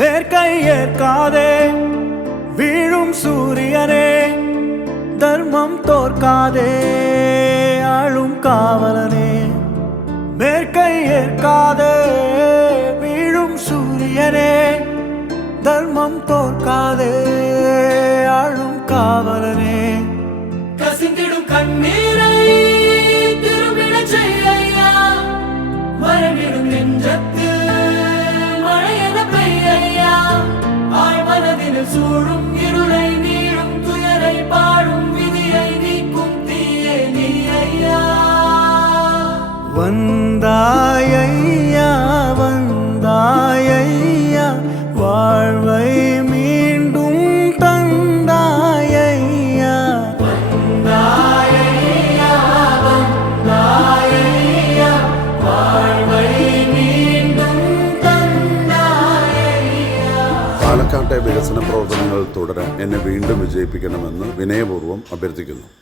மேற்கை ஏற்காதே வீழும் சூரியனே, தர்மம் தோற்காதே ஆளும் காவலனே. மேற்கை ஏற்காதே வீழும் சூரியனே, தர்மம் தோற்காதே ஆளும் காவலனே. கசிந்திடும் கண்ணீரை திரும்பிட செய்யா, மரணிடும் நெஞ்சத்து மழையென பெய்யா. ஆழ்மனதில் சூழும் இருளை நீளும் துயரை பாடும் விதியை நீக்கும் தீயே நீ ஐயா. வந்தாயையா வந்தாயையா, வாழ்வை மீண்டும் தந்தாயையா. வந்தாயையா வந்தாயையா, வாழ்வை மீண்டும் തന്നായയ്യാ. പാലക്കാട്ടെ വികസന പ്രവർത്തനങ്ങൾ തുടരാൻ എന്നെ വീണ്ടും വിജയിപ്പിക്കണമെന്ന് വിനയപൂർവ്വം അഭ്യർത്ഥിക്കുന്നു.